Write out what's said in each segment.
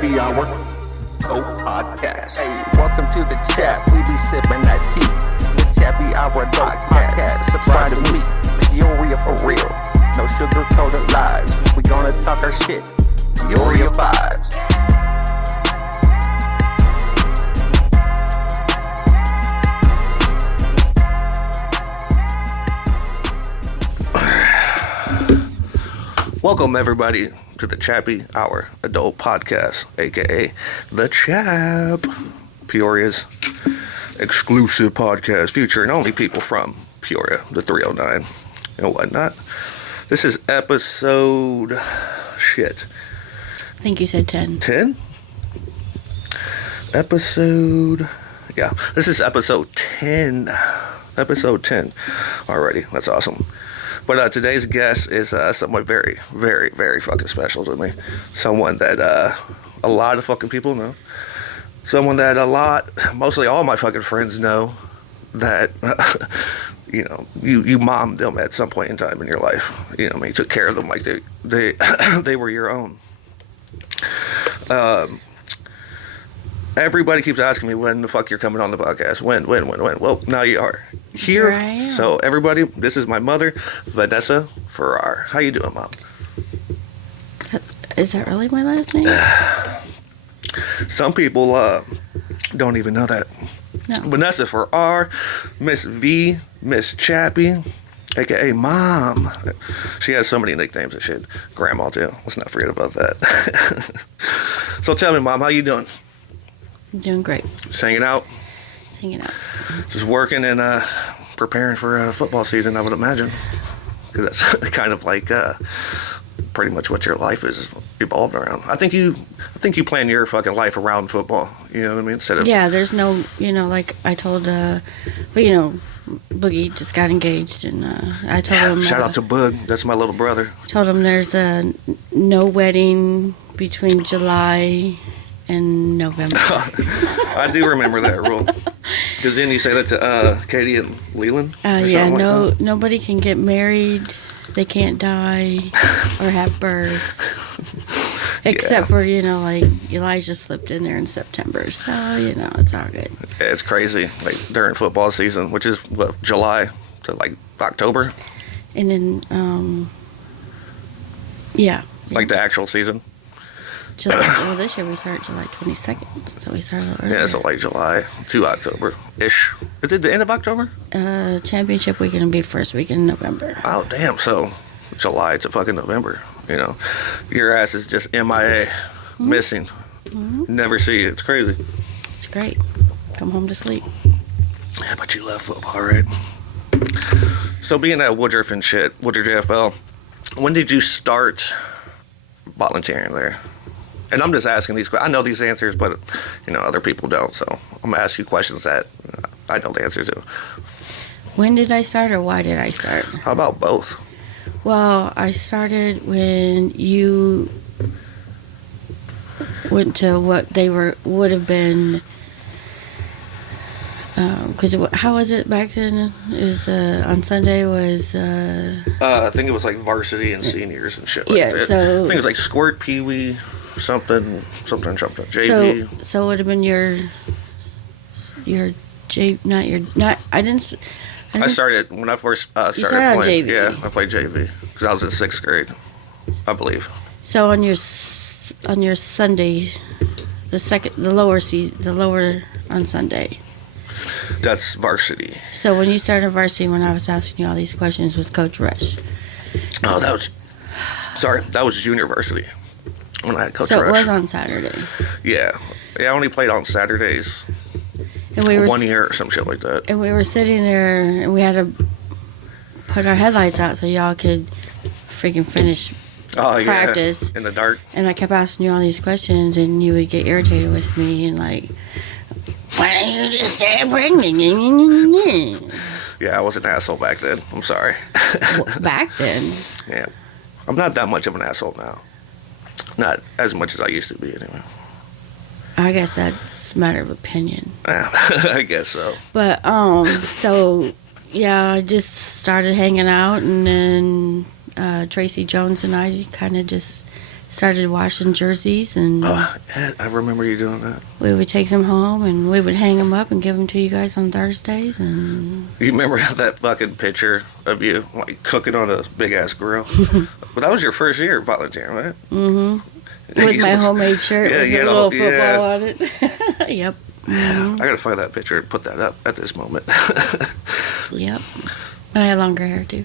Chappy Hour Podcast. Hey, welcome to the chat. We be sipping that tea. The Chappy Hour Podcast. Subscribe to me. Peoria for real. No sugar-coated lies. We gonna talk our shit. Peoria vibes. Welcome, everybody, to the Chappy Hour Adult Podcast, a.k.a. The Chap, Peoria's exclusive podcast featuring only people from Poria, the 309, and whatnot. This is episode... shit. I think you said 10. 10? Episode... yeah, this is episode 10. Episode 10 already. That's awesome. But today's guest is someone very, very, very fucking special to me. Someone that a lot of fucking people know. Someone that mostly all my fucking friends know that, you know, you mommed them at some point in time in your life. You know, I mean, you took care of them like they they were your own. Everybody keeps asking me when the fuck you're coming on the podcast. When? Well, now you are here. Right. So everybody, this is my mother, Vanessa Farraher. How you doing, Mom? Is that really my last name? Some people don't even know that. No. Vanessa Farraher, Ms.V, Miss Chappy, a.k.a. Mom. She has so many nicknames and shit. Grandma, too. Let's not forget about that. So tell me, Mom, how you doing? Doing great. Just hanging out? Just hanging out. Just working and preparing for football season, I would imagine. Because that's kind of like pretty much what your life is evolved around. I think you plan your fucking life around football. You know what I mean? Instead of there's no, like I told, Boogie just got engaged, and I told him. Shout out to Boog. That's my little brother. Told him there's no wedding between July and November. I do remember that rule. Because didn't you say that to Katie and Leland? Nobody can get married. They can't die or have births. Except for, like Elijah slipped in there in September. So, it's all good. It's crazy. Like during football season, which is what, July to like October? And then, Like the actual season? July, this year we start July 22nd, so we started earlier. Yeah, so like July to October-ish. Is it the end of October? Championship weekend will be first week in November. Oh, damn. So July to fucking November, Your ass is just MIA, missing. Mm-hmm. Never see you. It's crazy. It's great. Come home to sleep. Yeah, but you love football, right? So being at Woodruff and shit, Woodruff JFL, when did you start volunteering there? And I'm just asking these questions. I know these answers, but, other people don't. So I'm going to ask you questions that I know the answer to. When did I start or why did I start? How about both? Well, I started when you went to what they would have been, because how was it back then? It was on Sunday was... I think it was like varsity and seniors and shit like that. So... I think it was like squirt, peewee, something, JV. So it would have been your J, I started, when I first started playing. JV. Yeah, I played JV, because I was in 6th grade, I believe. So on your Sunday, the lower on Sunday. That's varsity. So when you started varsity, when I was asking you all these questions with Coach Rush. Oh, that was junior varsity when I had Coach Rush. So it was on Saturday. Yeah. I only played on Saturdays. And we were 1 year or some shit like that. And we were sitting there, and we had to put our headlights out so y'all could freaking finish practice. Yeah, in the dark. And I kept asking you all these questions, and you would get irritated with me and like, why don't you just say pregnant? Yeah, I was an asshole back then. I'm sorry. Back then? Yeah. I'm not that much of an asshole now. Not as much as I used to be, anyway. I guess that's a matter of opinion. I guess so. But, I just started hanging out, and then Tracy Jones and I kind of just started washing jerseys, and Oh, yeah, I remember you doing that. we would take them home and we would hang them up and give them to you guys on Thursdays. And You remember that fucking picture of you like cooking on a big ass grill? But that was your first year volunteering, right? with my homemade shirt Yeah, with you a know, little football on it. Yep. I gotta find that picture and put that up at this moment. Yep. But I had longer hair too.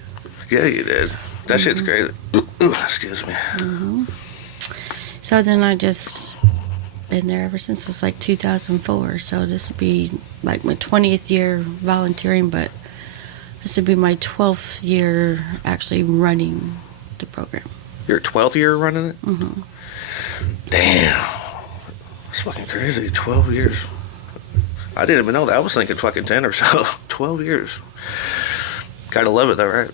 Yeah, you did. That shit's crazy. Ooh, excuse me. So then I just been there ever since. It's like 2004. So this would be like my 20th year volunteering, but this would be my 12th year actually running the program. Your 12th year running it? Mm-hmm. Damn. That's fucking crazy. 12 years. I didn't even know that. I was thinking fucking 10 or so. 12 years. Gotta love it though, right?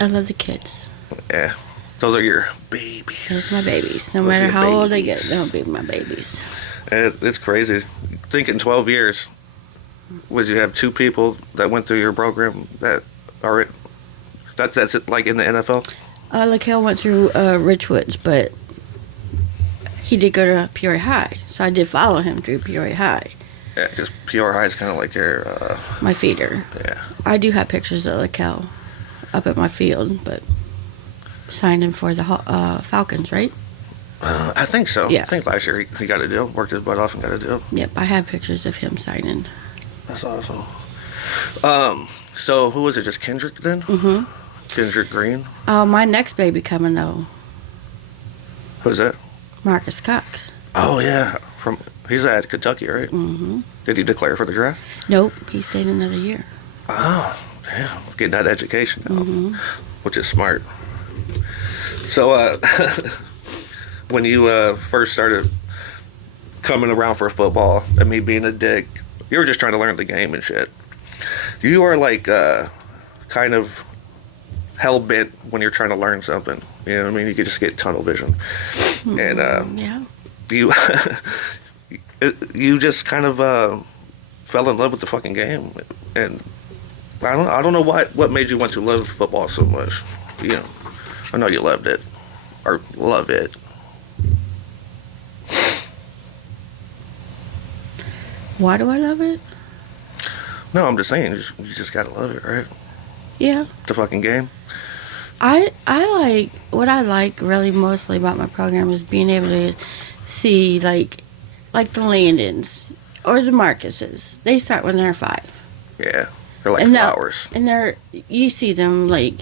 I love the kids. Yeah. Those are your babies. Those are my babies. No Those are matter your how old they babies. get, they'll be my babies. It's crazy. Thinking 12 years, would you have two people that went through your program that are that's it, like in the NFL? Lakel went through Richwoods, but he did go to Peoria High, so I did follow him through Peoria High. Yeah, because PR High is kind of like your, My feeder. yeah. I do have pictures of Lakel up at my field, but signing for the Falcons, right? I think so. Yeah. I think last year he got a deal, worked his butt off and got a deal. Yep, I have pictures of him signing. That's awesome. So who was it? Just Kendrick then? Mm-hmm. Kendrick Green? My next baby coming though, Who's that? Marcus Cox. Oh yeah, he's at Kentucky, right? Mm-hmm. Did he declare for the draft? Nope, he stayed another year. Oh, damn. Getting that education now, Mm-hmm. which is smart. So, when you first started coming around for football and me being a dick, you were just trying to learn the game and shit. You are like kind of hell-bent when you're trying to learn something. You know what I mean? You could just get tunnel vision. And Yeah. you you just kind of fell in love with the fucking game. And I don't know what made you want to love football so much. You know, I know you loved it or love it. Why do I love it? No, I'm just saying, you just gotta love it, right? Yeah. The fucking game. I like, what I like really mostly about my program is being able to see like the Landons or the Marcuses. They start when they're 5. Yeah, they're like And now- flowers. And you see them like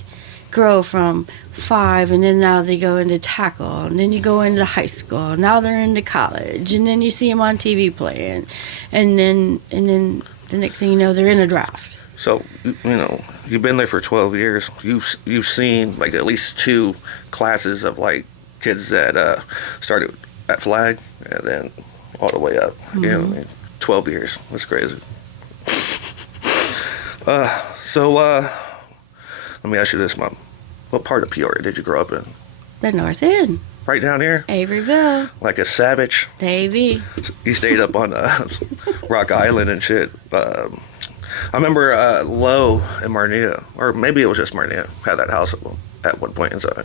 grow from 5, and then now they go into tackle, and then you go into high school. Now they're into college, and then you see them on TV playing, and then the next thing you know, they're in a draft. So you know, you've been there for 12 years. You've seen like at least 2 classes of like kids that started at flag and then all the way up. You know, what I mean? 12 years. That's crazy. So let me ask you this, Mom. What part of Peoria did you grow up in? The North End, Right down here, Averyville, like a savage. Davie. You stayed up on Rock Island and shit. I remember Lowe and Marnia, or maybe it was just Marnia, had that house at one point in time.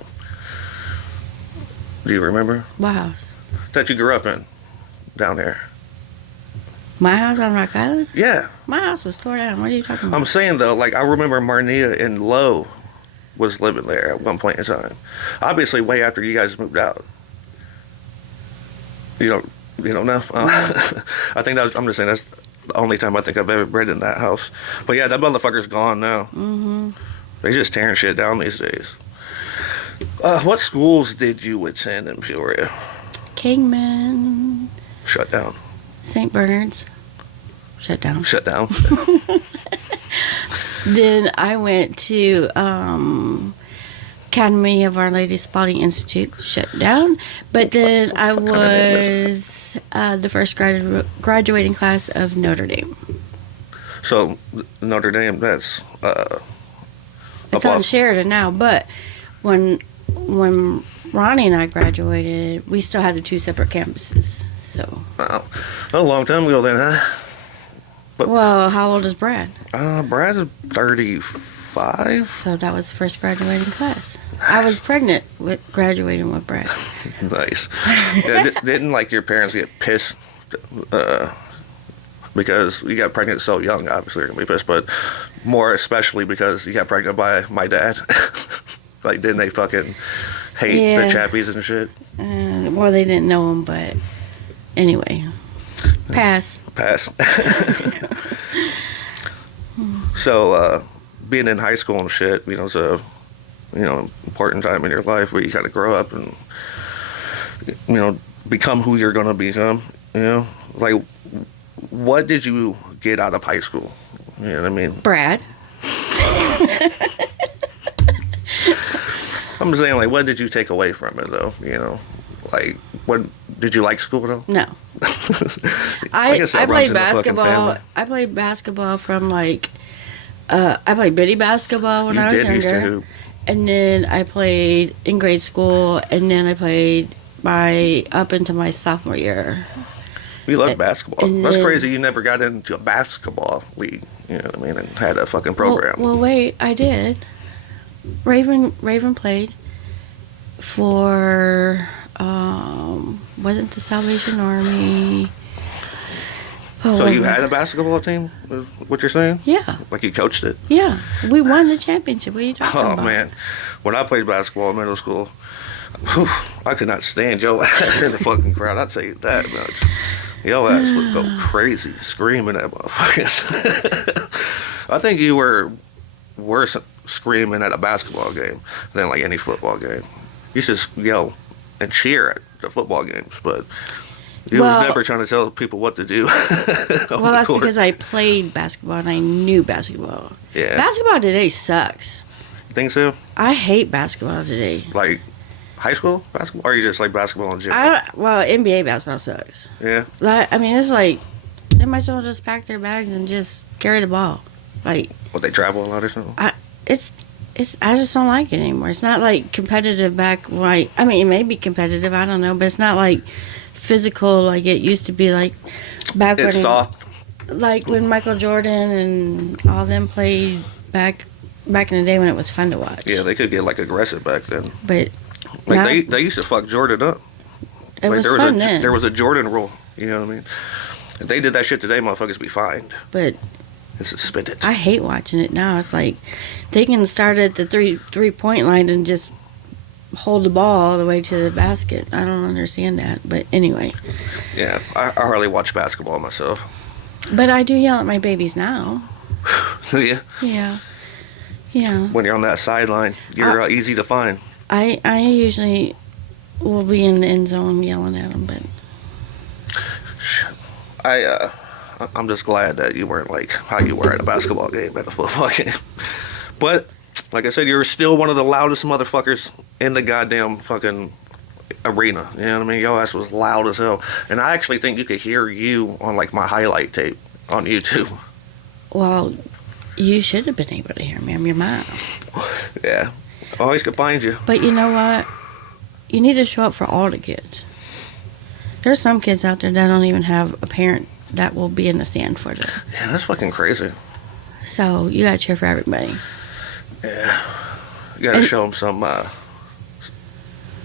Do you remember? What house? That you grew up in down there? My house on Rock Island? Yeah. My house was tore down. What are you talking about? I'm saying, though, like, I remember Marnia and Lowe was living there at one point in time. Obviously, way after you guys moved out. You don't know? I think I'm just saying that's the only time I think I've ever been in that house. But yeah, that motherfucker's gone now. Mm-hmm. They just tearing shit down these days. What schools did you attend in Peoria? Kingman, Shut down. St. Bernard's, shut down. Shut down. Then I went to Academy of Our Lady Spalding Institute, shut down. But then I was the first graduating class of Notre Dame. So Notre Dame, that's It's on Sheridan now, but when Ronnie and I graduated, we still had the 2 separate campuses. So. a long time ago then, huh? Well, how old is Brad? Brad is 35. 5? So that was the first graduating class. I was pregnant with graduating with Brett. Nice. Yeah, didn't like your parents get pissed because you got pregnant so young? Obviously, they're gonna be pissed, but more especially because you got pregnant by my dad. Like, didn't they fucking hate the Chappies and shit? Well, they didn't know him, but anyway, pass. So, being in high school and shit, you know, it's a important time in your life where you kind of grow up and, you know, become who you're gonna become. You know, like, what did you get out of high school? You know what I mean? Brad. I'm saying, like, what did you take away from it, though? You know, like, what did you like school, though? No. I played basketball. I played basketball from like, I played bitty basketball when I was younger, and then I played in grade school, and then I played up into my sophomore year. You love basketball. That's crazy. You never got into a basketball league. You know what I mean? And had a fucking program. Well, wait, I did. Raven played for wasn't the Salvation Army. So you had a basketball team, is what you're saying? Yeah. Like you coached it? Yeah. We won the championship. What are you talking about? Oh, man. When I played basketball in middle school, whew, I could not stand your ass in the fucking crowd. I'll tell you that much. Your ass would go crazy, screaming at motherfuckers. I think you were worse screaming at a basketball game than like any football game. You just yell and cheer at the football games, but you was never trying to tell people what to do. Well, that's because I played basketball and I knew basketball. Yeah. Basketball today sucks. Think so? I hate basketball today. Like high school basketball, or you just like basketball in general? Well, NBA basketball sucks. Yeah. Like, I mean, it's like they might as well just pack their bags and just carry the ball. Like, What, they travel a lot or something? I just don't like it anymore. It's not like competitive back. Like, I mean, it may be competitive. I don't know, but it's not like physical like it used to be. Like back when It's soft. Like when Michael Jordan and all them played back in the day when it was fun to watch. Yeah, they could get like aggressive back then. But like they used to fuck Jordan up. It was fun then. There was a Jordan rule. You know what I mean? If they did that shit today, motherfuckers be fined. But and suspended. I hate watching it now. It's like they can start at the three-point line and just hold the ball all the way to the basket. I don't understand that. But anyway. Yeah, I hardly watch basketball myself. But I do yell at my babies now. So yeah. Yeah. Yeah. When you're on that sideline, you're easy to find. I usually will be in the end zone yelling at them, but I'm just glad that you weren't like how you were at a basketball game, at a football game. But like I said, you're still one of the loudest motherfuckers in the goddamn fucking arena. You know what I mean? Your ass was loud as hell, and I actually think you could hear you on like my highlight tape on YouTube. Well, you should have been able to hear me. I'm your mom. Yeah, always could find you. But you know what? You need to show up for all the kids. There's some kids out there that don't even have a parent that will be in the stand for them. Yeah, that's fucking crazy. So you gotta cheer for everybody. Yeah, you gotta show them some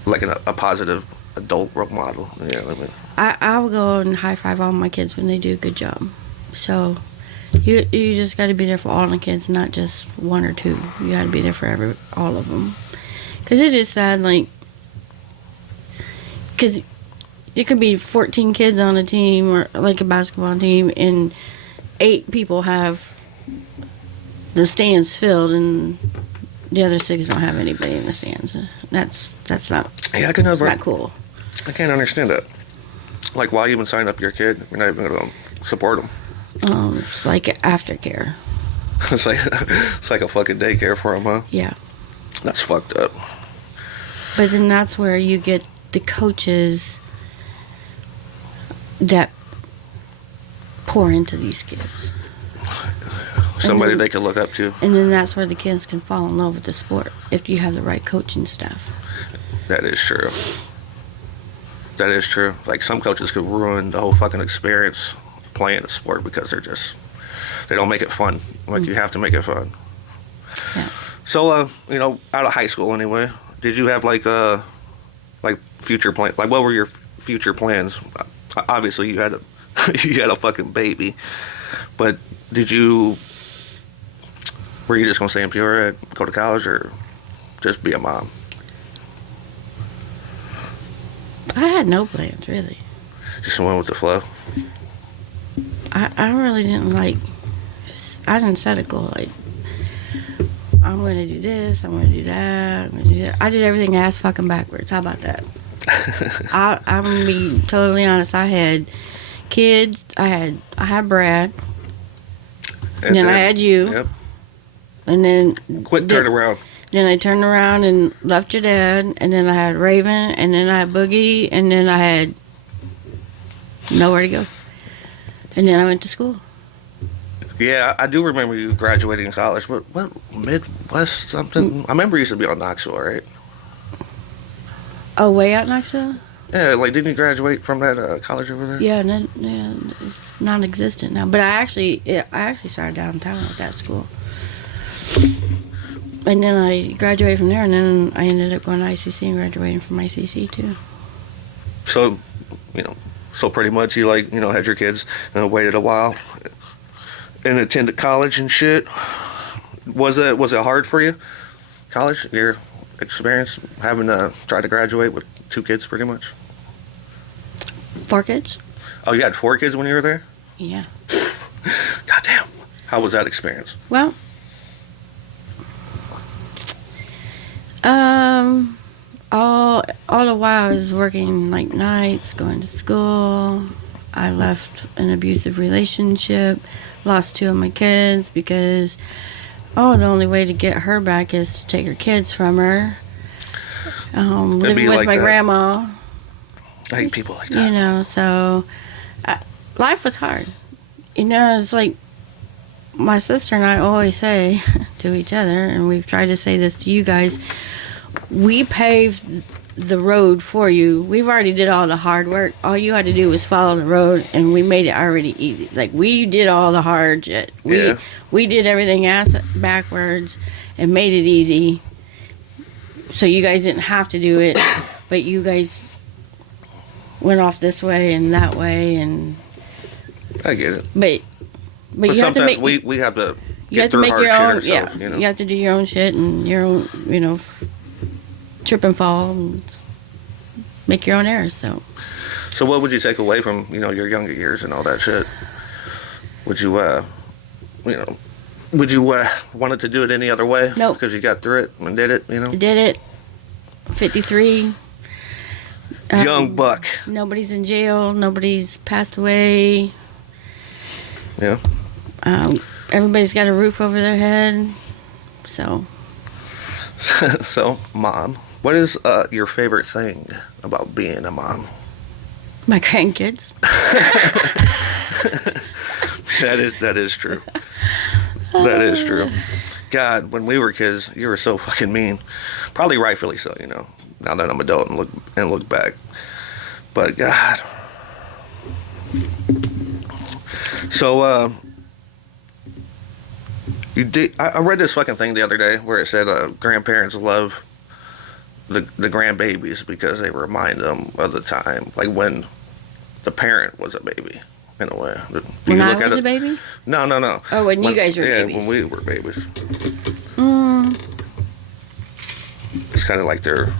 like a positive adult role model. You know what I mean? I will go and high five all my kids when they do a good job. So you just got to be there for all the kids, not just one or two. You got to be there for all of them. Because it is sad, like, because it could be 14 kids on a team or like a basketball team, and 8 people have the stands filled, and the other 6 don't have anybody in the stands. That's not. Yeah, I can never. Not cool. I can't understand that. Like, why even sign up your kid if you're not even going to support them? It's like aftercare. It's like a fucking daycare for them, huh? Yeah. That's fucked up. But then that's where you get the coaches that pour into these kids. Somebody they can look up to. And then that's where the kids can fall in love with the sport if you have the right coaching staff. That is true. That is true. Like, some coaches could ruin the whole fucking experience playing the sport because they don't make it fun. Like, you have to make it fun. Yeah. So, out of high school anyway, did you have like future plans? Like, what were your future plans? Obviously, you had a you had a fucking baby, but were you just gonna stay in Peoria, go to college, or just be a mom? I had no plans, really. Just went with the flow. I really didn't I didn't set a goal like, I'm going to do this, I'm going to do that, I'm going to do that. I did everything ass fucking backwards. How about that? I'm going to be totally honest. I had kids. I had Brad. And then I had you. Yep. And then... Turn around. Then I turned around and left your dad. And then I had Raven. And then I had Boogie. And then I had nowhere to go. And then I went to school. Yeah, I do remember you graduating college. What Midwest something? I remember you used to be on Knoxville, right? Oh, way out in Knoxville? Yeah, like, didn't you graduate from that college over there? Yeah, it's non-existent now. But I actually started downtown at that school. And then I graduated from there, and then I ended up going to ICC and graduating from ICC, too. So, so pretty much you, had your kids and waited a while and attended college and shit. Was it hard for you? College, your experience having to try to graduate with 2 kids pretty much? 4 kids? Oh, you had 4 kids when you were there? Yeah. Goddamn. How was that experience? Well, all the while I was working nights, going to school. I left an abusive relationship, lost 2 of my kids because, the only way to get her back is to take her kids from her. Living with my grandma. I hate people like that. So life was hard. It's like my sister and I always say to each other, and we've tried to say this to you guys, we paved the road for you. We've already did all the hard work. All you had to do was follow the road, and we made it already easy. Like, we did all the hard shit. We did everything ass backwards and made it easy. So you guys didn't have to do it, but you guys went off this way and that way, and I get it. But you have to make we have to you have to make your own you have to do your own shit and your own trip and fall and make your own errors. So what would you take away from your younger years and all that shit? Would you wanted to do it any other way? No, because you got through it and did it. Did it. 53. Young buck. Nobody's in jail. Nobody's passed away. Yeah. Everybody's got a roof over their head. So. So, Mom, what is your favorite thing about being a mom? My grandkids. That is true. That is true. God, when we were kids, you were so fucking mean. Probably rightfully so, now that I'm adult and look back. But God. So you did. I read this fucking thing the other day where it said grandparents love the grandbabies because they remind them of the time, like when the parent was a baby. In a way. When I was a baby? No. Oh, when you guys were babies. Yeah, when we were babies. It's kind of like their,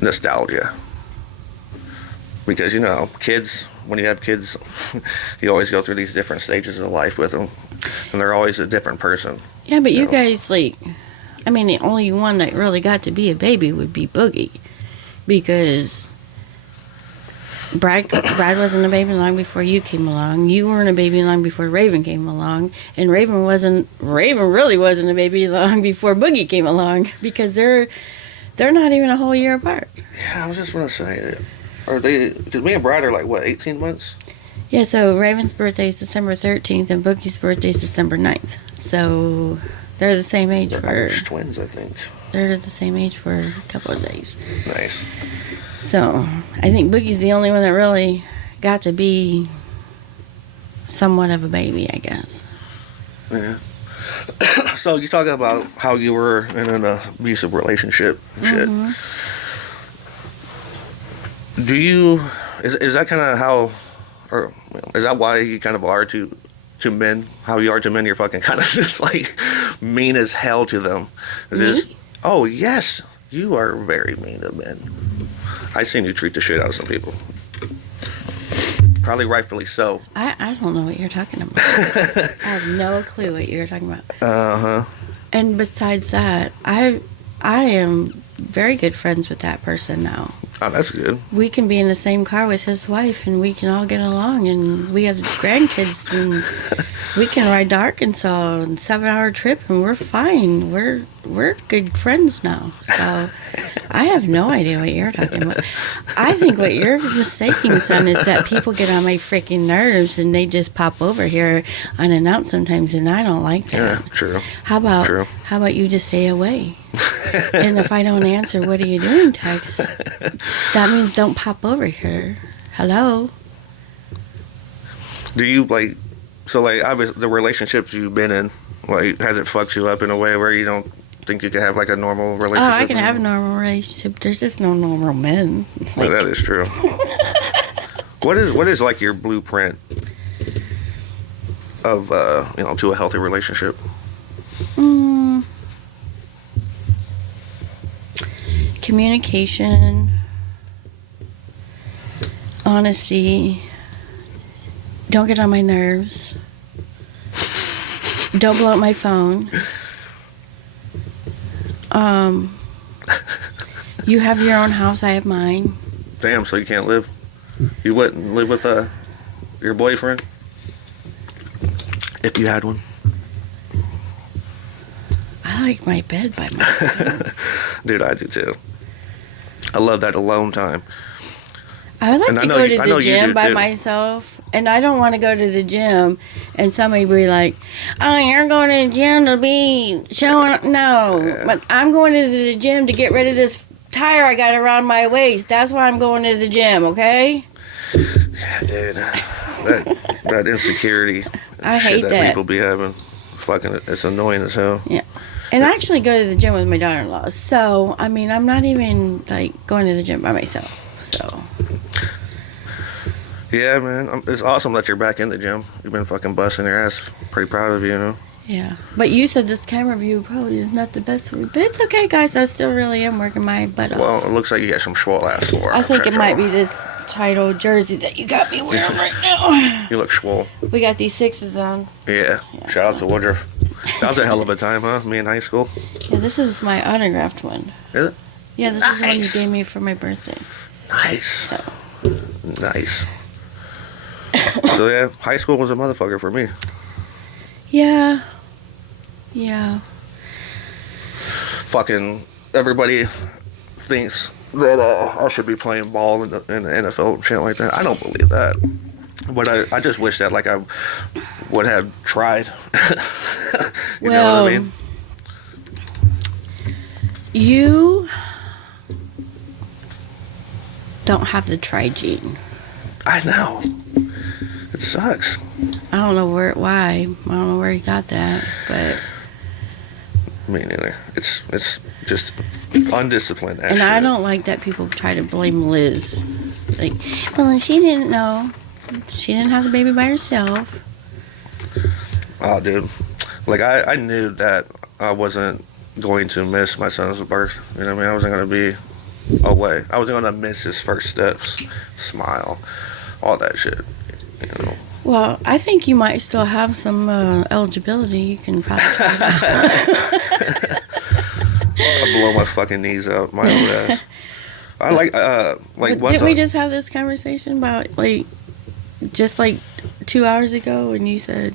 nostalgia. Because, kids, when you have kids, you always go through these different stages of life with them. And they're always a different person. Yeah, but you guys, the only one that really got to be a baby would be Boogie. Because Brad wasn't a baby long before you came along. You weren't a baby long before Raven came along. And Raven really wasn't a baby long before Boogie came along. Because they're not even a whole year apart. Yeah, I was just going to say, because me and Brad are 18 months? Yeah, so Raven's birthday is December 13th and Boogie's birthday is December 9th. So they're the same age. They're Irish twins, I think. They're the same age for a couple of days. Nice. So I think Boogie's the only one that really got to be somewhat of a baby, I guess. Yeah. So you talking about how you were in an abusive relationship and shit. Do you, is that kind of how, or is that why you kind of are to men? How you are to men, you're fucking kind of just like mean as hell to them. Is it just, oh yes, you are very mean to men. I've seen you treat the shit out of some people. Probably rightfully so. I don't know what you're talking about. I have no clue what you're talking about. Uh-huh. And besides that, I am very good friends with that person now. Oh, that's good. We can be in the same car with his wife, and we can all get along, and we have grandkids, and we can ride to Arkansas in a 7-hour trip, and we're fine. We're good friends now. So I have no idea what you're talking about. I think what you're mistaking, son, is that people get on my freaking nerves, and they just pop over here unannounced sometimes, and I don't like that. Yeah, true. How about you just stay away? And if I don't answer, what are you doing, text? That means don't pop over here. Hello? Do you, like, so, like, obviously, the relationships you've been in, like, has it fucked you up in a way where you don't think you can have, like, a normal relationship? Oh, I can have a normal relationship. There's just no normal men. Well, that is true. What is, like, your blueprint of, to a healthy relationship? Communication, honesty, don't get on my nerves, don't blow up my phone. You have your own house, I have mine. Damn, so you can't live? You wouldn't live with your boyfriend? If you had one? I like my bed by myself. Dude, I do too. I love that alone time. I like And to go to the gym by too. myself, and I don't want to go to the gym and somebody be like, oh, you're going to the gym to be showing up. No, Yeah. but I'm going to the gym to get rid of this tire I got around my waist. That's why I'm going to the gym, okay? Yeah, dude. That insecurity I shit hate that. people be having. Fucking, it's annoying as hell. Yeah. And I actually go to the gym with my daughter-in-law. So, I mean, I'm not even, like, going to the gym by myself. So. Yeah, man. It's awesome that you're back in the gym. You've been fucking busting your ass. Pretty proud of you, you know? Yeah. But you said this camera view probably is not the best for me. But it's okay, guys. I still really am working my butt off. Well, it looks like you got some swole ass for I think it might be this tight old jersey that you got me wearing right now. You look swole. We got these 6s on. Yeah. Shout out to Woodruff. That was a hell of a time, huh? Me in high school. Yeah, this is my autographed one. Is it? Yeah, this is the one you gave me for my birthday. Nice. So. Nice. So, yeah, high school was a motherfucker for me. Yeah. Yeah. Fucking everybody thinks that I should be playing ball in the NFL and shit like that. I don't believe that. But I just wish that, like, I would have tried. You know what I mean? You don't have the try gene. I know. It sucks. I don't know why. I don't know where he got that, but Me neither. It's just undisciplined. And I don't like that people try to blame Liz. Like, well, she didn't know. She didn't have the baby by herself. Oh, dude. Like, I knew that I wasn't going to miss my son's birth. You know what I mean? I wasn't going to be away. I wasn't going to miss his first steps, smile, all that shit. You know? Well, I think you might still have some eligibility. You can probably try that. I blow my fucking knees out, my old ass. I like didn't we just have this conversation about, like, just like 2 hours ago when you said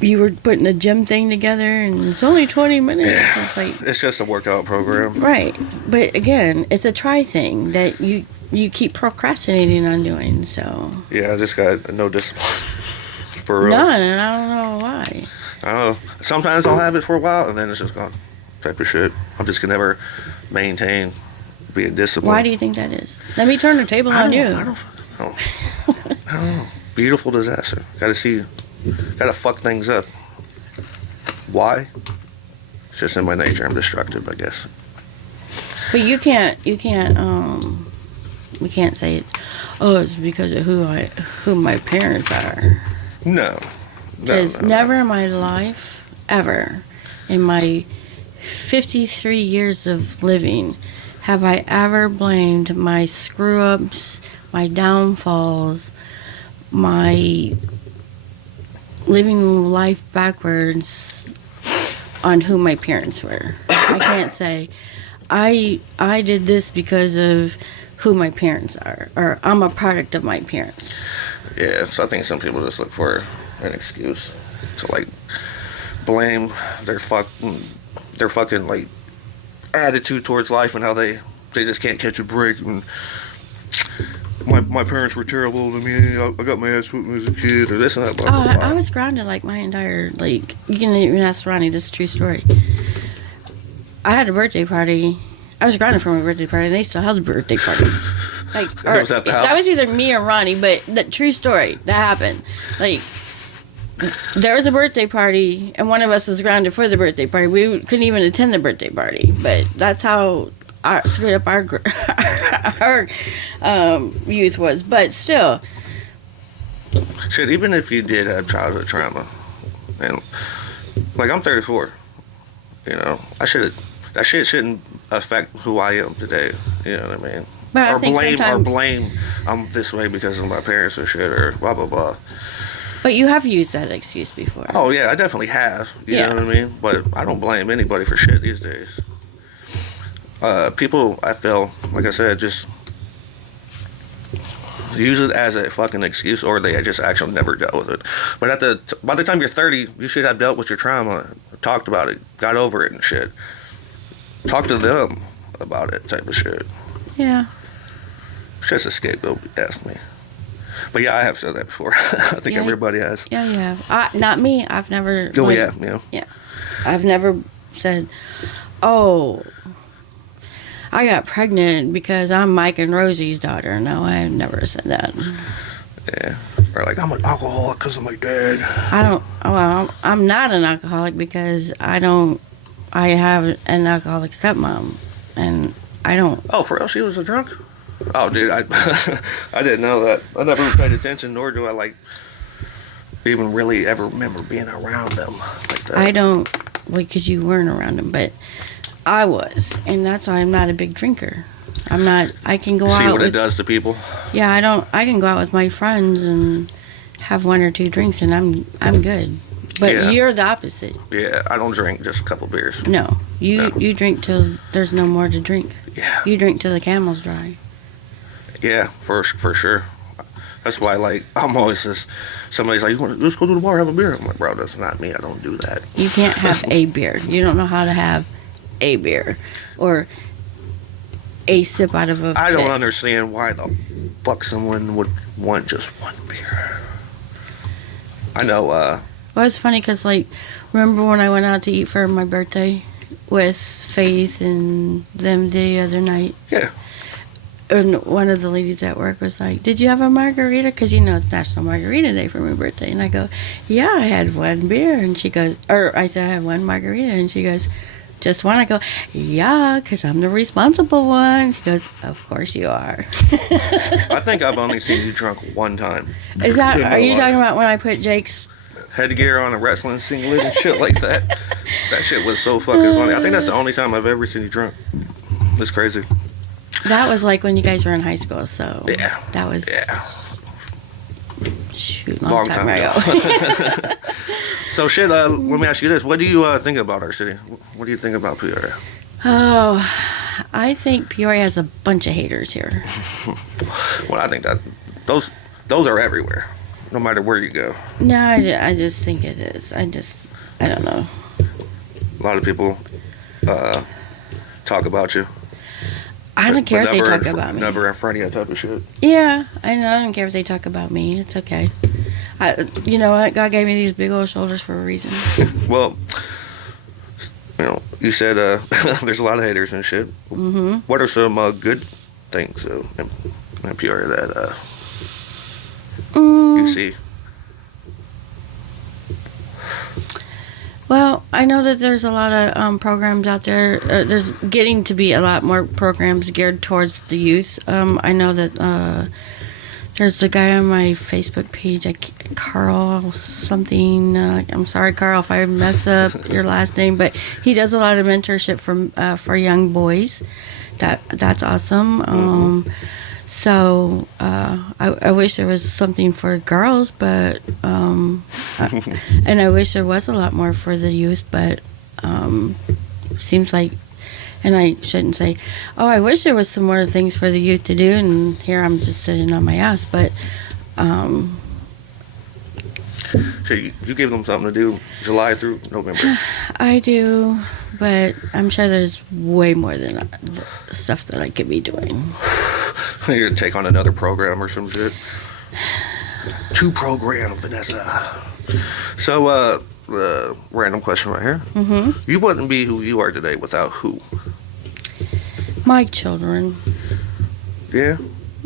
you were putting a gym thing together and it's only 20 minutes. Yeah. It's like, it's just a workout program. Right. But again, it's a try thing that you keep procrastinating on doing, so. Yeah, I just got no discipline. For real. None, and I don't know why. I don't know. Sometimes I'll have it for a while and then it's just gone. Type of shit. I just can never maintain being disciplined. Why do you think that is? Let me turn the table on you. I don't know. Beautiful disaster. Gotta fuck things up. Why? It's just in my nature. I'm destructive, I guess. But we can't say it's because of who my parents are. No. Because never in my life, ever, in my 53 years of living, have I ever blamed my screw-ups, my downfalls, my living life backwards on who my parents were. I can't say, I did this because of who my parents are, or I'm a product of my parents. Yeah, so I think some people just look for an excuse to, like, blame their fucking, like, attitude towards life and how they just can't catch a break. And my parents were terrible to me. I got my ass whooped as a kid, or this and that. Blah, blah, blah. I was grounded like my entire, like, you can even ask Ronnie, this is a true story. I had a birthday party. I was grounded for my birthday party, and they still held a birthday party. Like, It was at the house? That was either me or Ronnie, but the true story that happened. Like, there was a birthday party, and one of us was grounded for the birthday party. We couldn't even attend the birthday party, but that's how screwed up our youth was. But still, Shit, even if you did have childhood trauma, and, like, I'm 34, you know, that shit shouldn't affect who I am today. You know what I mean? but I think sometimes, blame I'm this way because of my parents or shit or blah blah blah. but you have used that excuse before. Oh yeah, I definitely have. You know what I mean? But I don't blame anybody for shit these days. People, I feel, like I said, just use it as a fucking excuse, or they just actually never dealt with it. But by the time you're 30, you should have dealt with your trauma, talked about it, got over it and shit. Talk to them about it, type of shit. Yeah. It's just a scapegoat, ask me. But yeah, I have said that before. I think everybody has. Yeah, you have. Not me. I've never. Oh, like, yeah. Yeah. I've never said, oh, I got pregnant because I'm Mike and Rosie's daughter. No, I've never said that. Yeah. Or like, I'm an alcoholic because of my dad. I'm not an alcoholic because I have an alcoholic stepmom, and I don't. Oh, for real? She was a drunk? Oh, dude, I didn't know that. I never paid attention, nor do I, like, even really ever remember being around them like that. I don't, because you weren't around them, but I was, and that's why I'm not a big drinker. I'm not. I can go out. See what it does to people. Yeah, I don't. I can go out with my friends and have one or two drinks, and I'm good. But you're the opposite. Yeah, I don't drink just a couple beers. No, you drink till there's no more to drink. Yeah. You drink till the camel's dry. Yeah, for sure. That's why, like, I'm always just, somebody's like, let's go to the bar, have a beer. I'm like, bro, that's not me. I don't do that. You can't have a beer. You don't know how to have a beer or a sip out of a I don't fit. understand why the fuck someone would want just one beer. I know, Well, it's funny because, like, remember when I went out to eat for my birthday with Faith and them the other night? Yeah. And one of the ladies at work was like, did you have a margarita? Because, you know, it's National Margarita Day for my birthday. And I go, yeah, I had one beer. And she goes, or I said I had one margarita. And she goes, just one? I go, yeah, because I'm the responsible one. She goes, of course you are. I think I've only seen you drunk one time. Are you talking about when I put Jake's headgear on a wrestling singlet and shit like that? That shit was so fucking funny. I think that's the only time I've ever seen you drunk. It's crazy. That was like when you guys were in high school, so yeah, that was long time ago. So shit. Let me ask you this: what do you think about our city? What do you think about Poria? Oh, I think Peoria has a bunch of haters here. Well, I think that those are everywhere, no matter where you go. No, I just think it is. I don't know. A lot of people talk about you. I don't care if they talk about me. Never in front of you, type of shit. Yeah, I know. I don't care if they talk about me. It's okay. You know what? God gave me these big old shoulders for a reason. Well, you know, you said there's a lot of haters and shit. Mm-hmm. What are some good things in Peoria that you see? Well, I know that there's a lot of programs out there. There's getting to be a lot more programs geared towards the youth. I know that there's a guy on my Facebook page, Carl something. I'm sorry, Carl, if I mess up your last name, but he does a lot of mentorship for young boys. That's awesome. So I wish there was something for girls, but and I wish there was a lot more for the youth, but seems like, and I shouldn't say, oh, I wish there was some more things for the youth to do, and here I'm just sitting on my ass, but So you give them something to do July through November. I do, but I'm sure there's way more than the stuff that I could be doing. You're gonna take on another program or some shit. 2 programs, Vanessa. So, random question right here. Mm-hmm. You wouldn't be who you are today without who? My children. Yeah?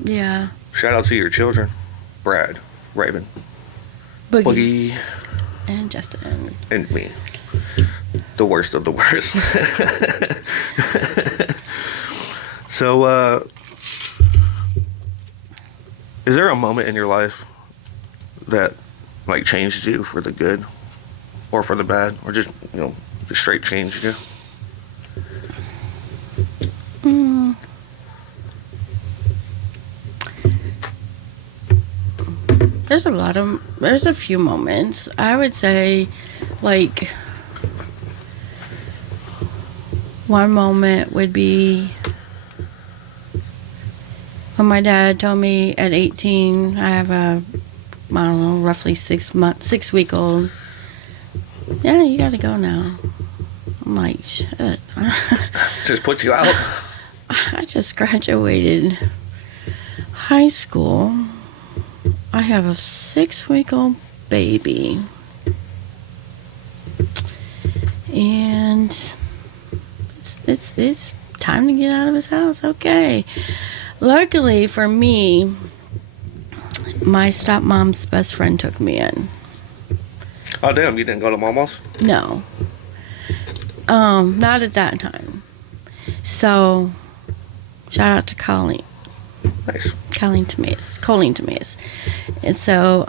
Yeah. Shout out to your children. Brad, Raven, Boogie, and Justin. and me. The worst of the worst. So, is there a moment in your life that, like, changed you for the good or for the bad, or just, just straight changed you? There's a few moments. I would say, like, one moment would be when my dad told me at 18, I have a, I don't know, roughly 6-week-old. Yeah, you gotta go now. I'm like, shit. Just put you out? I just graduated high school. I have a 6-week-old baby. And it's time to get out of his house. Okay. Luckily for me, my stepmom's best friend took me in. Oh, damn, you didn't go to Momo's? No. Not at that time. So, shout out to Colleen. Nice. Colleen Tomatis. And so,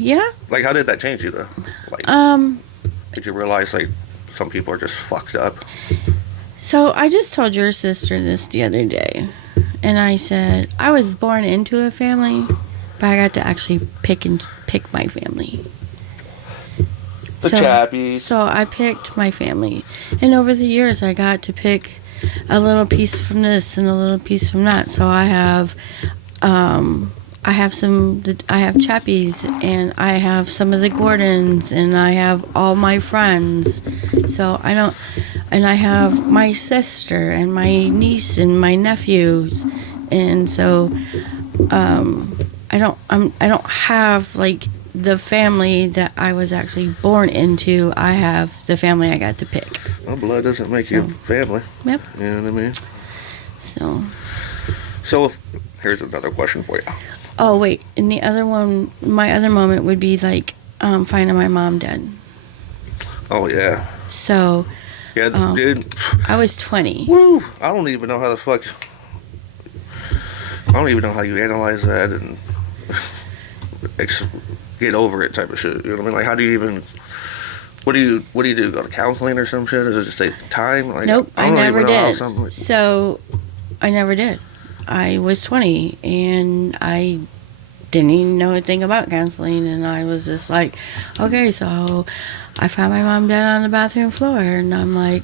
yeah. Like, how did that change you, though? Like, did you realize, like, some people are just fucked up? So, I just told your sister this the other day. And I said, I was born into a family, but I got to actually pick my family. The Chappies. So I picked my family. And over the years, I got to pick a little piece from this and a little piece from that. So I have Chappies, and I have some of the Gordons, and I have all my friends. So and I have my sister and my niece and my nephews. And so I don't have, like, the family that I was actually born into. I have the family I got to pick. Well, blood doesn't make you family. Yep. You know what I mean? So here's another question for you. Oh, wait. And my other moment would be, like, finding my mom dead. Oh, yeah. So. Yeah, dude. I was 20. Woo! I don't even know how the fuck. I don't even know how you analyze that and get over it type of shit. You know what I mean? Like, how do you even? What do you do? Go to counseling or some shit? Does it just take time? Like, nope, I never did. Like, so, I never did. I was 20 and I didn't even know anything about counseling, and I was just like, okay, so I found my mom dead on the bathroom floor, and I'm like,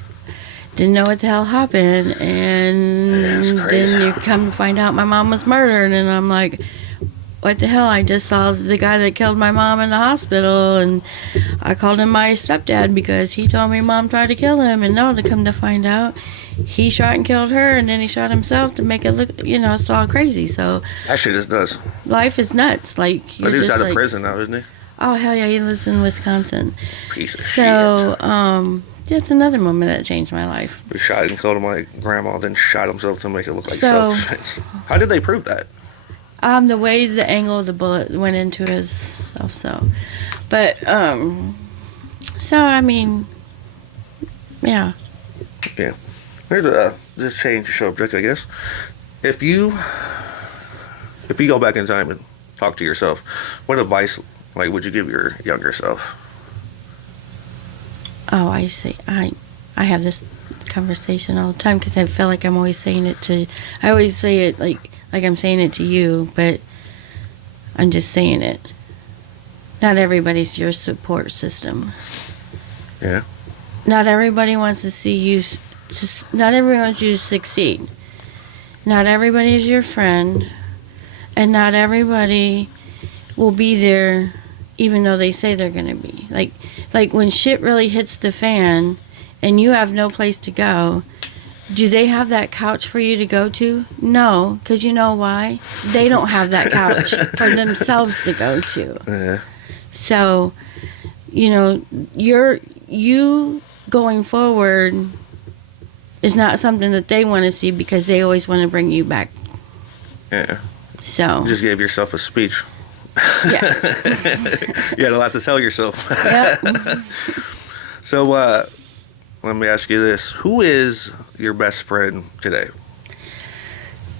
didn't know what the hell happened, and then you come to find out my mom was murdered, and I'm like, what the hell? I just saw the guy that killed my mom in the hospital, and I called him my stepdad because he told me mom tried to kill him, and no, to come to find out, he shot and killed her, and then he shot himself to make it look, it's all crazy. So that shit is nuts. Life is nuts. Like, but dude's out of prison now, isn't he? Oh, hell yeah, he lives in Wisconsin. Piece of shit. So, that's another moment that changed my life. He shot and killed my grandma, then shot himself to make it look like self-defense. How did they prove that? The way the angle of the bullet went into his self, so. But, so, I mean, Yeah. Yeah. Here's a just change the subject, I guess. If you go back in time and talk to yourself, what advice would you give your younger self? Oh, I see. I have this conversation all the time because I feel like I'm always saying it to. I always say it like I'm saying it to you, but I'm just saying it. Not everybody's your support system. Yeah. Not everybody wants to see you. Not everyone wants you to succeed. Not everybody is your friend, and not everybody will be there, even though they say they're gonna be. Like when shit really hits the fan, and you have no place to go. Do they have that couch for you to go to? No, because you know why? They don't have that couch for themselves to go to. Yeah. So, you going forward is not something that they want to see because they always want to bring you back. Yeah. So. You just gave yourself a speech. Yeah. You had a lot to tell yourself. Yep. So, let me ask you this. Who is your best friend today?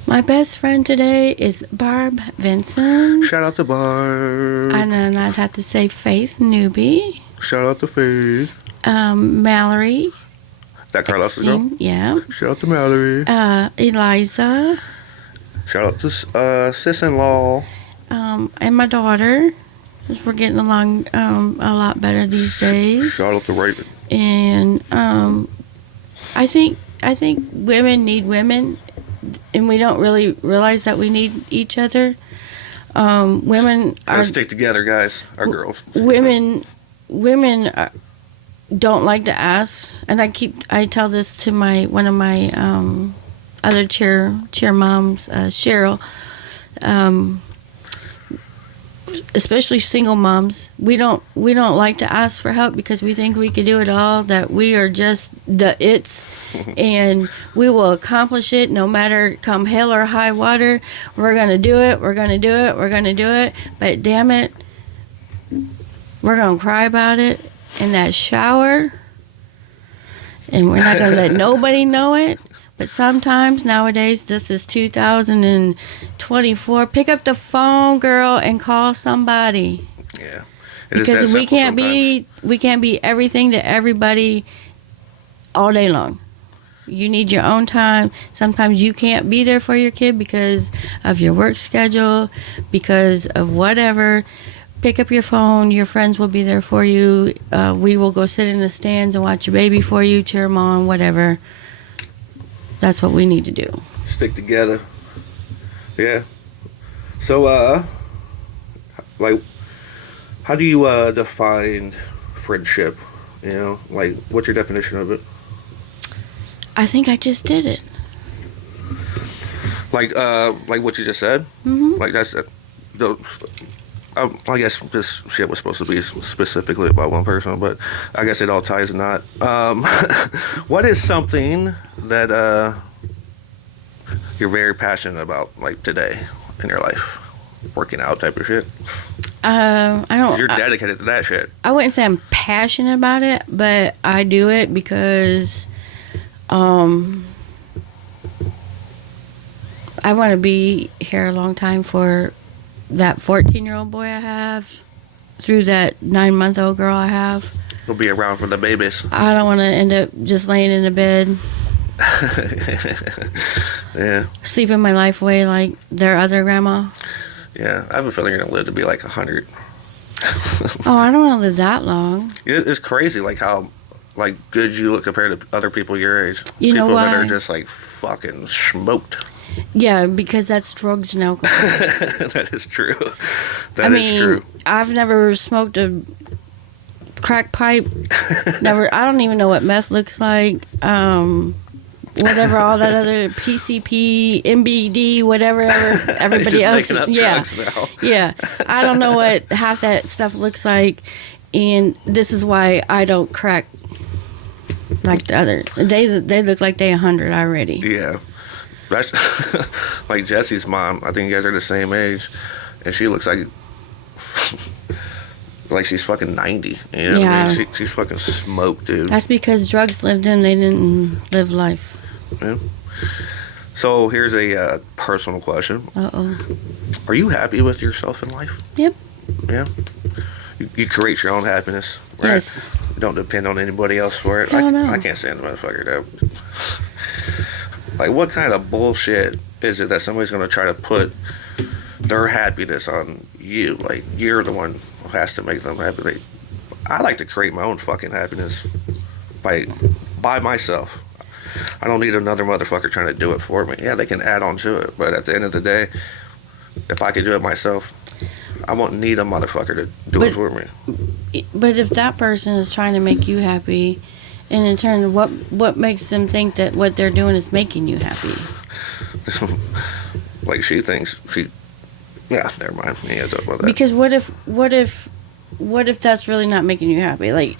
My best friend today is Barb Vincent. Shout out to Barb. And then I'd have to say Faith Newby. Shout out to Faith. Mallory. That Carlos' girl? Yeah. Shout out to Mallory. Eliza. Shout out to sis-in-law. And my daughter. 'Cause we're getting along a lot better these days. Shout out to Raven. And I think women need women, and we don't really realize that we need each other. Women are Gotta stick together, guys. Our girls. Women don't like to ask, and I tell this to one of my other chair moms, Cheryl. Especially single moms, we don't like to ask for help because we think we can do it all, that we are just the it's and we will accomplish it no matter come hell or high water. We're gonna do it, but damn it, we're gonna cry about it in that shower, and we're not gonna let nobody know it. But sometimes nowadays, this is 2024. Pick up the phone, girl, and call somebody. Yeah. Because we can't be everything to everybody all day long. You need your own time. Sometimes you can't be there for your kid because of your work schedule, because of whatever. Pick up your phone. Your friends will be there for you. We will go sit in the stands and watch your baby for you, cheer them on, whatever. That's what we need to do. Stick together. Yeah. So, how do you define friendship? What's your definition of it? I think I just did it. Like what you just said? Mm-hmm. Like that's I guess this shit was supposed to be specifically about one person, but I guess it all ties a knot. What is something that you're very passionate about, today in your life? Working out type of shit? I don't... You're dedicated to that shit. I wouldn't say I'm passionate about it, but I do it because I want to be here a long time for that 14-year-old boy I have, through that 9-month-old girl I have. You'll be around for the babies. I don't want to end up just laying in the bed. Yeah. Sleeping my life away like their other grandma. Yeah, I have a feeling you're going to live to be 100. Oh, I don't want to live that long. It's crazy, how good you look compared to other people your age. You know why? People that are just fucking smoked. Yeah, because that's drugs and alcohol. That is true. That is true. I've never smoked a crack pipe. Never. I don't even know what meth looks like. Whatever, all that other PCP, MBD, whatever everybody else is. Yeah. Yeah. I don't know what half that stuff looks like, and this is why I don't crack like the other. They look like they 100 already. Yeah. That's like Jesse's mom. I think you guys are the same age, and she looks like like she's fucking 90. You know what I mean? She's fucking smoked, dude. That's because drugs lived in. They didn't live life. Yeah. So here's a personal question. Are you happy with yourself in life? Yep. Yeah. You create your own happiness, right? Yes. You don't depend on anybody else for it. I can't stand the motherfucker that. Like, what kind of bullshit is it that somebody's going to try to put their happiness on you? Like, you're the one who has to make them happy. Like, I like to create my own fucking happiness by myself. I don't need another motherfucker trying to do it for me. Yeah, they can add on to it, but at the end of the day, if I could do it myself, I won't need a motherfucker to do it for me. But if that person is trying to make you happy, and in turn, what makes them think that what they're doing is making you happy? Like, she thinks yeah, never mind. Yeah, talk about that. Because what if that's really not making you happy? Like,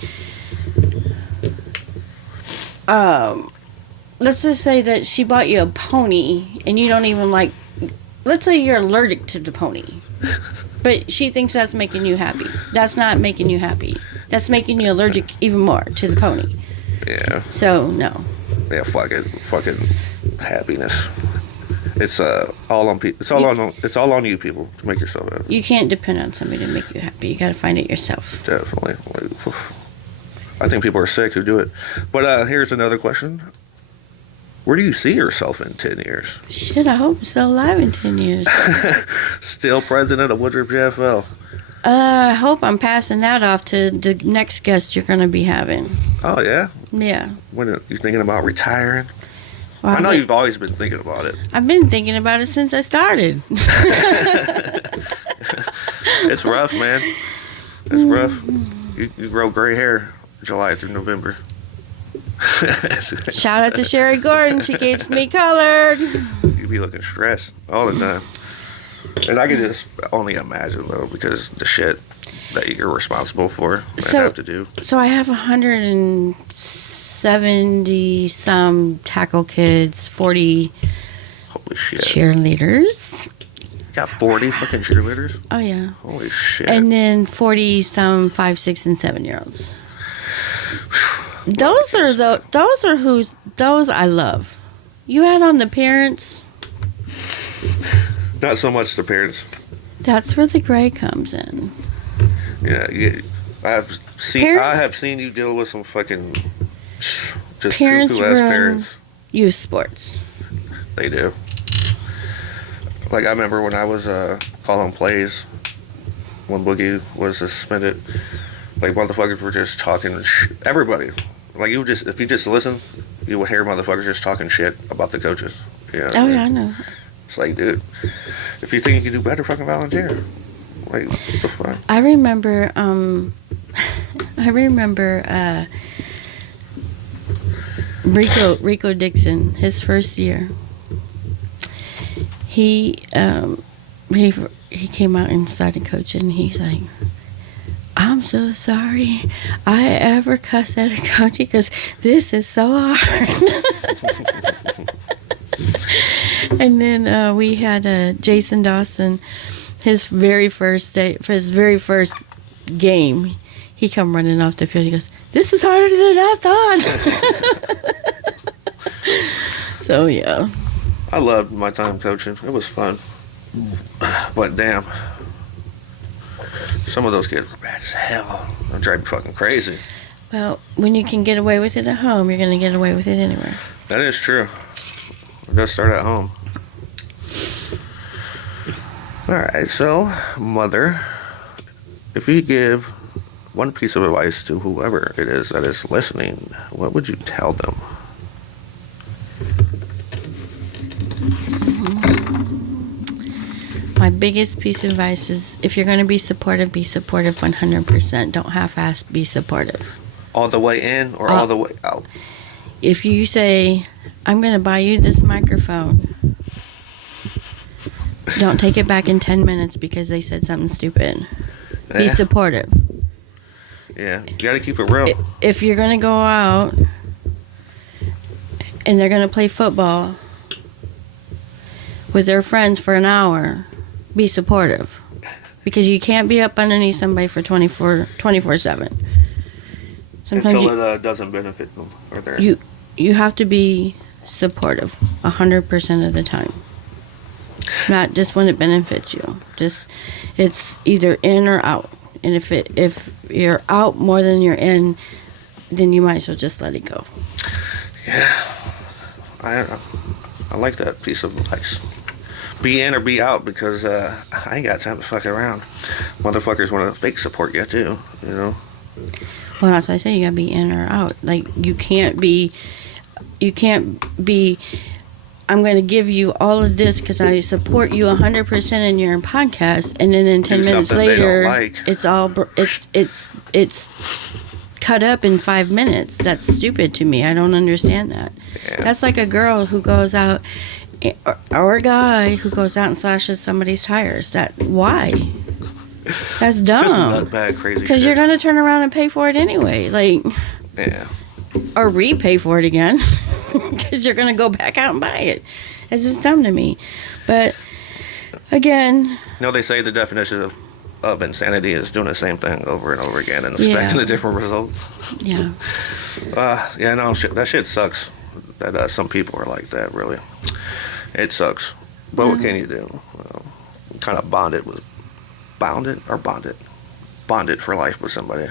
let's just say that she bought you a pony, and you don't even like. Let's say you're allergic to the pony, but she thinks that's making you happy. That's not making you happy. That's making you allergic even more to the pony. Yeah. So no. Yeah, fucking happiness. It's all on people. It's all on you people to make yourself happy. You can't depend on somebody to make you happy. You got to find it yourself. Definitely. I think people are sick who do it. But here's another question. Where do you see yourself in 10 years? Shit, I hope I'm still alive in 10 years. Still president of Woodruff JFL. I hope I'm passing that off to the next guest you're going to be having. Oh, yeah? Yeah. When are you thinking about retiring? Well, I know you've always been thinking about it. I've been thinking about it since I started. It's rough, man. It's rough. You grow gray hair July through November. Shout out to Sherry Gordon. She keeps me colored. You be looking stressed all the time. And I can just only imagine, though, because the shit that you're responsible for and have to do. So I have 170 some tackle kids, 40 Holy shit. cheerleaders. You got 40 fucking cheerleaders? Oh, yeah. Holy shit. And then 40 some 5, 6, and 7-year-olds. Those I love. You add on the parents. Not so much the parents. That's where the gray comes in. Yeah, I have seen you deal with some fucking just Parents cuckoo-ass run parents. youth sports. They do. Like, I remember when I was calling plays when Boogie was suspended. Like, motherfuckers were just talking everybody. Like, if you just listen, you would hear motherfuckers just talking shit about the coaches. Yeah. Oh, yeah, I know. It's like, dude, if you think you can do better, fucking volunteer. Like, what the fuck? I remember Rico Dixon, his first year. He came out and started coaching, and he's like, I'm so sorry I ever cussed at a coach because this is so hard. And then we had Jason Dawson, his very first day, for his very first game, he come running off the field. He goes, "This is harder than I thought." So yeah, I loved my time coaching. It was fun, but damn, some of those kids were bad as hell. They drive me fucking crazy. well, when you can get away with it at home, you're gonna get away with it anywhere. That is true. It does start at home. Alright, so, mother, if you give one piece of advice to whoever it is that is listening, what would you tell them? My biggest piece of advice is if you're going to be supportive 100%. Don't half-ass be supportive. All the way in or all the way out? If you say, I'm going to buy you this microphone, don't take it back in 10 minutes because they said something stupid. Be Yeah. supportive. Yeah, you gotta keep it real. If you're going to go out and they're going to play football with their friends for an hour, be supportive. because you can't be up underneath somebody for 24/7. Sometimes Until it doesn't benefit them. Or their... you have to be supportive 100% of the time. Not just when it benefits you. Just it's either in or out. And if you're out more than you're in, then you might as well just let it go. Yeah, I like that piece of advice. Be in or be out, because I ain't got time to fuck around. Motherfuckers want to fake support you too, you know. Well, that's why I say you gotta be in or out. Like you can't be. I'm going to give you all of this because I support you 100% in your podcast, and then in 10 minutes later, it's all it's cut up in 5 minutes. That's stupid to me. I don't understand that. Yeah. That's like a girl who goes out, or a guy who goes out and slashes somebody's tires. Why? That's dumb. Just nutbag crazy. Because you're going to turn around and pay for it anyway. Like. Yeah. Or repay for it again, because you're going to go back out and buy it. It's just dumb to me. But, again... You know, they say the definition of insanity is doing the same thing over and over again and expecting a different result. Yeah. No, that shit sucks. That some people are like that, really. It sucks. But what can you do? Kind of bonded for life with somebody.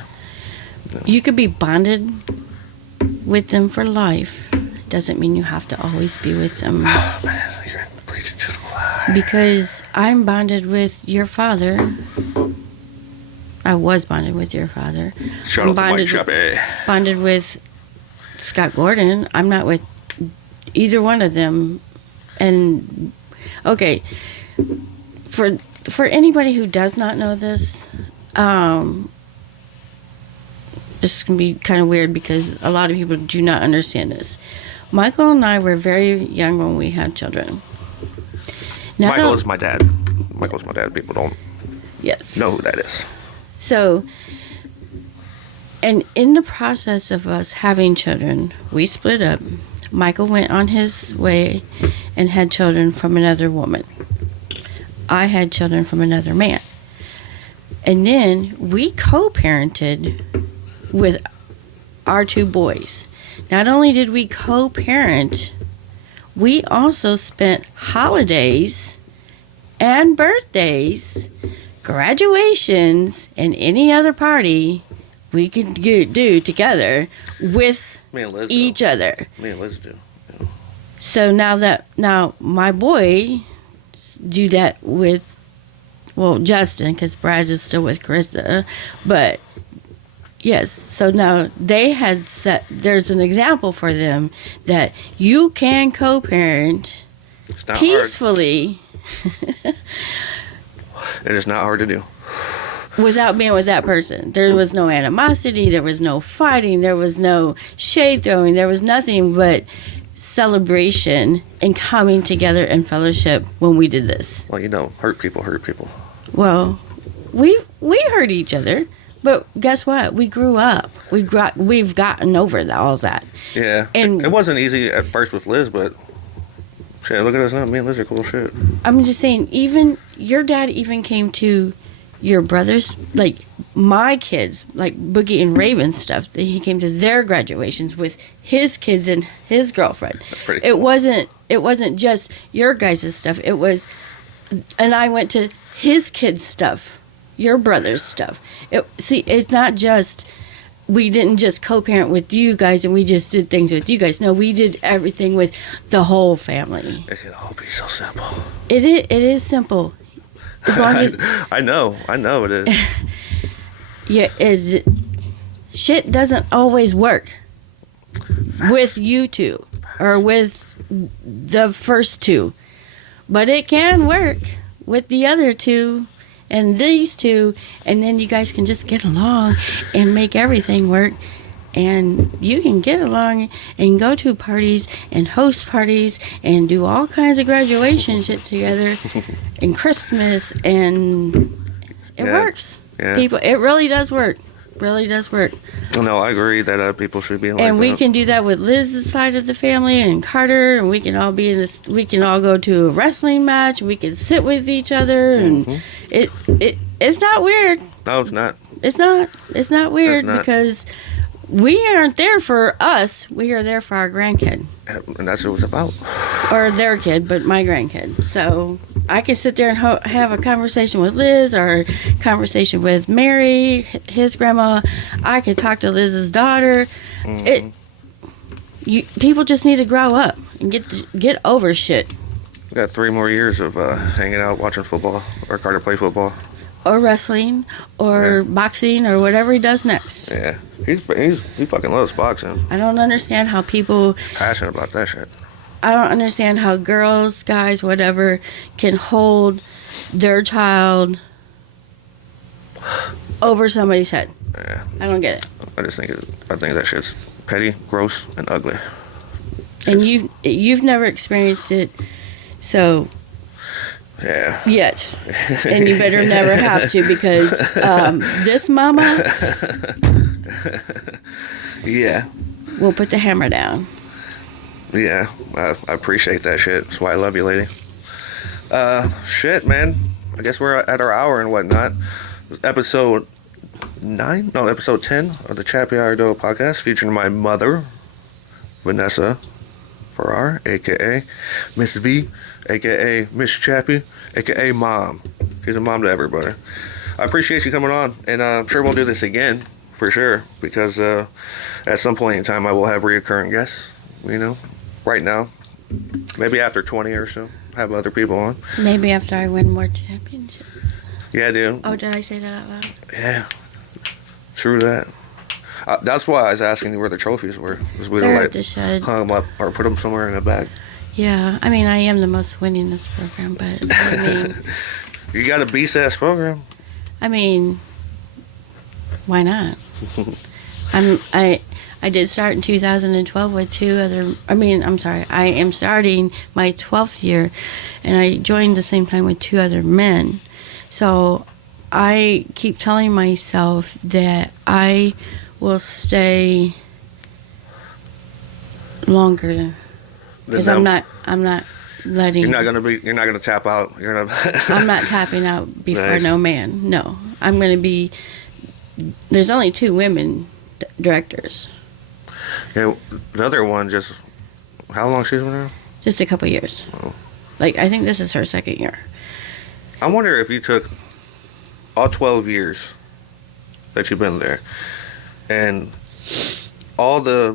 You could be bonded with them for life. Doesn't mean you have to always be with them. Oh, man, you're preaching to the choir. Because I'm bonded with your father. I was bonded with your father. Shout out to Mike Chapai. Bonded with Scott Gordon. I'm not with either one of them. And, okay, for anybody who does not know this, this can be kind of weird because a lot of people do not understand this. Michael and I were very young when we had children. Now, Michael is my dad. Michael's my dad. People don't know who that is. So, and in the process of us having children, we split up. Michael went on his way and had children from another woman. I had children from another man. And then we co-parented with our two boys. Not only did we co-parent, we also spent holidays and birthdays, graduations, and any other party we could do together with each other. Me and Liz do. Yeah. So now my boy do that with, well, Justin, because Brad is still with Krista, but yes, so now they had set, there's an example for them that you can co-parent peacefully. It is not hard to do. Without being with that person. There was no animosity, there was no fighting, there was no shade throwing, there was nothing but celebration and coming together in fellowship when we did this. Well, hurt people hurt people. Well, we hurt each other. But guess what? We grew up. We've gotten over all that. Yeah. And it wasn't easy at first with Liz, but shit, look at us now. Me and Liz are cool shit. I'm just saying, even your dad even came to your brothers, like my kids, like Boogie and Raven stuff. He came to their graduations with his kids and his girlfriend. That's pretty cool. It wasn't just your guys' stuff. It was, and I went to his kids' stuff. Your brother's stuff. It's not just, we didn't just co-parent with you guys and we just did things with you guys. No, we did everything with the whole family. It can all be so simple. It is simple. As long as I know it is. Yeah, shit doesn't always work with you two or with the first two, but it can work with the other two. And these two, and then you guys can just get along and make everything work. And you can get along and go to parties and host parties and do all kinds of graduation shit together and Christmas, and it works. Yeah. People, it really does work. Really does work. No, I agree that people should be like and we that. can do that with Liz's side of the family and Carter, and we can all be in this. We can all go to a wrestling match. We can sit with each other, and it's not weird. No, it's not. It's not. It's not weird not. because we aren't there for us. We are there for our grandkid. And that's what it's about. Or their kid, but my grandkid. So I can sit there and have a conversation with Liz or a conversation with Mary, his grandma. I could talk to Liz's daughter. People just need to grow up and get over shit. We got 3 more years of hanging out, watching football, or Carter play football. Or wrestling, or boxing, or whatever he does next. Yeah, he fucking loves boxing. I don't understand how people... Passionate about that shit. I don't understand how girls, guys, whatever, can hold their child over somebody's head. Yeah. I don't get it. I think that shit's petty, gross, and ugly. And you've never experienced it, so... Yeah. Yet. And you better never have to, because this mama... Yeah. will put the hammer down. Yeah, I appreciate that shit. That's why I love you, lady. Shit, man. I guess we're at our hour and whatnot. Episode 9? No, episode 10 of the Chapai podcast, featuring my mother, Vanessa Farraher, a.k.a. Ms.V, a.k.a. Miss Chappie, a.k.a. Mom. She's a mom to everybody. I appreciate you coming on, and I'm sure we'll do this again, for sure, because at some point in time I will have reoccurring guests, you know, right now. Maybe after 20 or so, have other people on. Maybe after I win more championships. Yeah, dude. Oh, did I say that out loud? Yeah, true that. That's why I was asking you where the trophies were. Because we They're don't at the shed. hung them up or put them somewhere in a bag. Yeah, I mean, I am the most winningest program, but I mean... You got a beast-ass program. I mean, why not? I did start in 2012 with 2 other... I am starting my 12th year, and I joined the same time with 2 other men. So I keep telling myself that I will stay longer, because I'm not letting... You're not gonna tap out. You're gonna... I'm not tapping out before Nice. no man. No, I'm gonna be... There's only 2 women directors. Yeah, the other one just... How long she's been there? Just a couple years. Oh. Like, I think this is her 2nd year. I wonder if you took all 12 years that you've been there and all the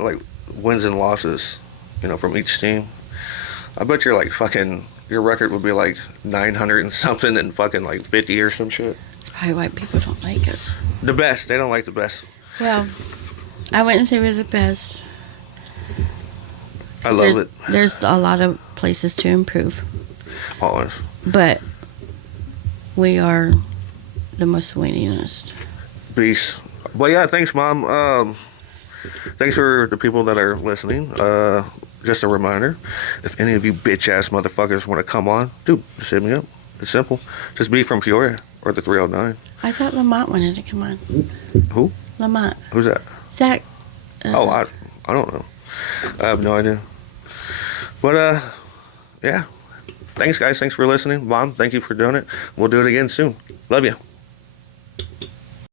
like wins and losses, you know, from each team. I bet you're like fucking... Your record would be like 900 and something and fucking like 50 or some shit. That's probably why people don't like us. The best. They don't like the best. Well, I wouldn't say we're the best. I love it. There's a lot of places to improve. Always. But we are the most winningest. Peace. But yeah, thanks, Mom. Thanks for the people that are listening. Just a reminder, if any of you bitch-ass motherfuckers want to come on, dude, just hit me up. It's simple. Just be from Poria or the 309. I thought Lamont wanted to come on. Who? Lamont. Who's that? Zach. I don't know. I have no idea. But, yeah. Thanks, guys. Thanks for listening. Mom, thank you for doing it. We'll do it again soon. Love you.